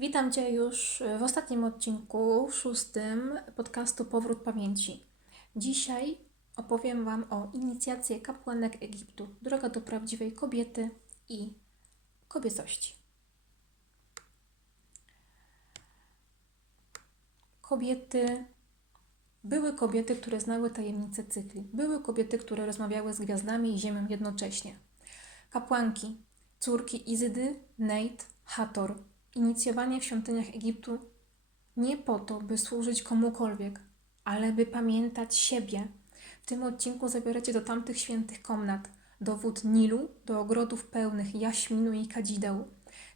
Witam Cię już w ostatnim odcinku, szóstym podcastu Powrót Pamięci. Dzisiaj opowiem Wam o inicjacji kapłanek Egiptu, droga do prawdziwej kobiety i kobiecości. Kobiety, były kobiety, które znały tajemnice cykli. Były kobiety, które rozmawiały z gwiazdami i ziemią jednocześnie. Kapłanki, córki Izydy, Neit, Hator, inicjowanie w świątyniach Egiptu nie po to, by służyć komukolwiek, ale by pamiętać siebie. W tym odcinku zabieracie do tamtych świętych komnat, do wód Nilu, do ogrodów pełnych jaśminu i kadzideł,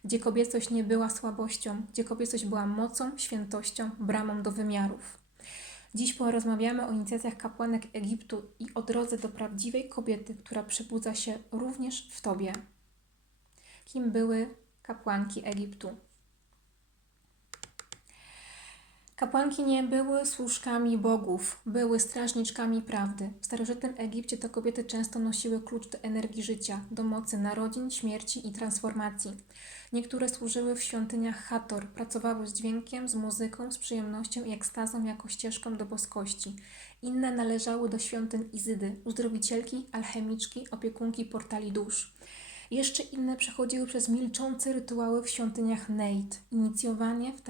gdzie kobiecość nie była słabością, gdzie kobiecość była mocą, świętością, bramą do wymiarów. Dziś porozmawiamy o inicjacjach kapłanek Egiptu i o drodze do prawdziwej kobiety, która przebudza się również w Tobie. Kim były kapłanki Egiptu? Kapłanki nie były służkami bogów, były strażniczkami prawdy. W starożytnym Egipcie te kobiety często nosiły klucz do energii życia, do mocy narodzin, śmierci i transformacji. Niektóre służyły w świątyniach Hator, pracowały z dźwiękiem, z muzyką, z przyjemnością i ekstazą jako ścieżką do boskości. Inne należały do świątyń Izydy, uzdrowicielki, alchemiczki, opiekunki portali dusz. Jeszcze inne przechodziły przez milczące rytuały w świątyniach Neit, inicjowanie w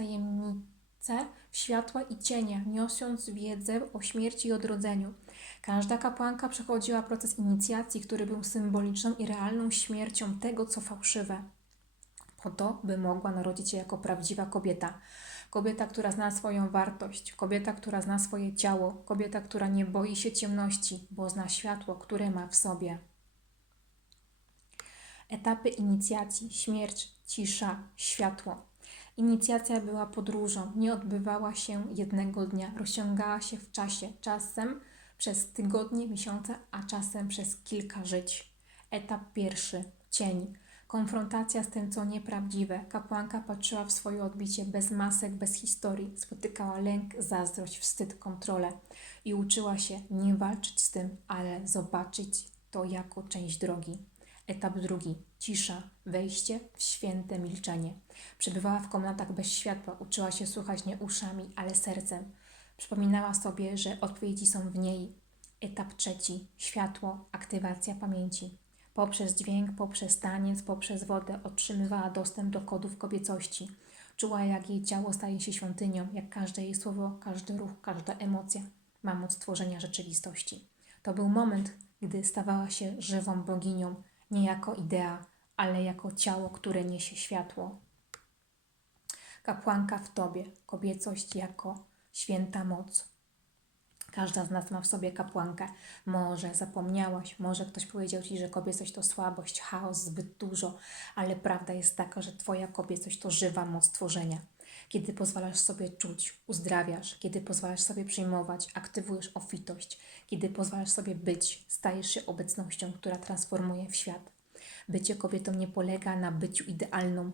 tajemnice światła i cienia, niosąc wiedzę o śmierci i odrodzeniu. Każda kapłanka przechodziła proces inicjacji, który był symboliczną i realną śmiercią tego, co fałszywe. Po to, by mogła narodzić się jako prawdziwa kobieta. Kobieta, która zna swoją wartość, kobieta, która zna swoje ciało, kobieta, która nie boi się ciemności, bo zna światło, które ma w sobie. Etapy inicjacji: śmierć, cisza, światło. Inicjacja była podróżą, nie odbywała się jednego dnia, rozciągała się w czasie, czasem przez tygodnie, miesiące, a czasem przez kilka żyć. Etap pierwszy cień. Konfrontacja z tym, co nieprawdziwe. Kapłanka patrzyła w swoje odbicie bez masek, bez historii. Spotykała lęk, zazdrość, wstyd, kontrolę i uczyła się nie walczyć z tym, ale zobaczyć to jako część drogi. Etap drugi. Cisza. Wejście w święte milczenie. Przebywała w komnatach bez światła. Uczyła się słuchać nie uszami, ale sercem. Przypominała sobie, że odpowiedzi są w niej. Etap trzeci. Światło. Aktywacja pamięci. Poprzez dźwięk, poprzez taniec, poprzez wodę otrzymywała dostęp do kodów kobiecości. Czuła, jak jej ciało staje się świątynią, jak każde jej słowo, każdy ruch, każda emocja ma moc tworzenia rzeczywistości. To był moment, gdy stawała się żywą boginią, nie jako idea, ale jako ciało, które niesie światło. Kapłanka w tobie, kobiecość jako święta moc. Każda z nas ma w sobie kapłankę. Może zapomniałaś, może ktoś powiedział ci, że kobiecość to słabość, chaos, zbyt dużo, ale prawda jest taka, że Twoja kobiecość to żywa moc tworzenia. Kiedy pozwalasz sobie czuć, uzdrawiasz, kiedy pozwalasz sobie przyjmować, aktywujesz ofitość, kiedy pozwalasz sobie być, stajesz się obecnością, która transformuje w świat. Bycie kobietą nie polega na byciu idealną,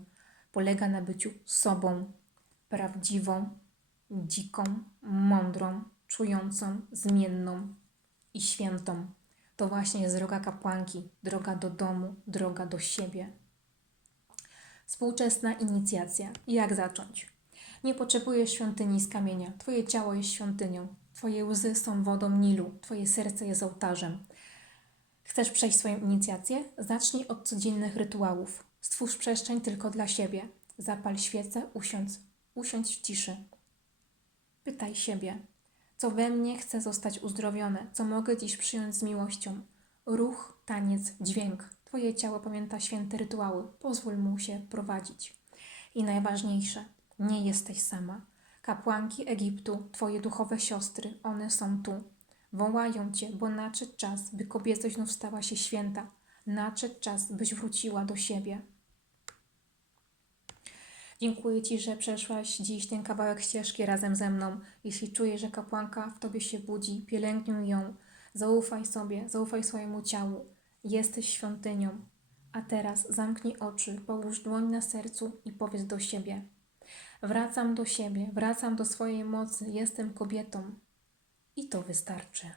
polega na byciu sobą, prawdziwą, dziką, mądrą, czującą, zmienną i świętą. To właśnie jest droga kapłanki, droga do domu, droga do siebie. Współczesna inicjacja. Jak zacząć? Nie potrzebujesz świątyni z kamienia. Twoje ciało jest świątynią. Twoje łzy są wodą Nilu. Twoje serce jest ołtarzem. Chcesz przejść swoją inicjację? Zacznij od codziennych rytuałów. Stwórz przestrzeń tylko dla siebie. Zapal świecę, usiądź, usiądź w ciszy. Pytaj siebie, co we mnie chce zostać uzdrowione, co mogę dziś przyjąć z miłością. Ruch, taniec, dźwięk. Twoje ciało pamięta święte rytuały. Pozwól mu się prowadzić. I najważniejsze, nie jesteś sama. Kapłanki Egiptu, Twoje duchowe siostry, one są tu. Wołają Cię, bo nadszedł czas, by kobiecość znów stała się święta. Nadszedł czas, byś wróciła do siebie. Dziękuję Ci, że przeszłaś dziś ten kawałek ścieżki razem ze mną. Jeśli czujesz, że kapłanka w Tobie się budzi, pielęgnuj ją. Zaufaj sobie, zaufaj swojemu ciału. Jesteś świątynią. A teraz zamknij oczy, połóż dłoń na sercu i powiedz do siebie. Wracam do siebie, wracam do swojej mocy, jestem kobietą. I to wystarczy.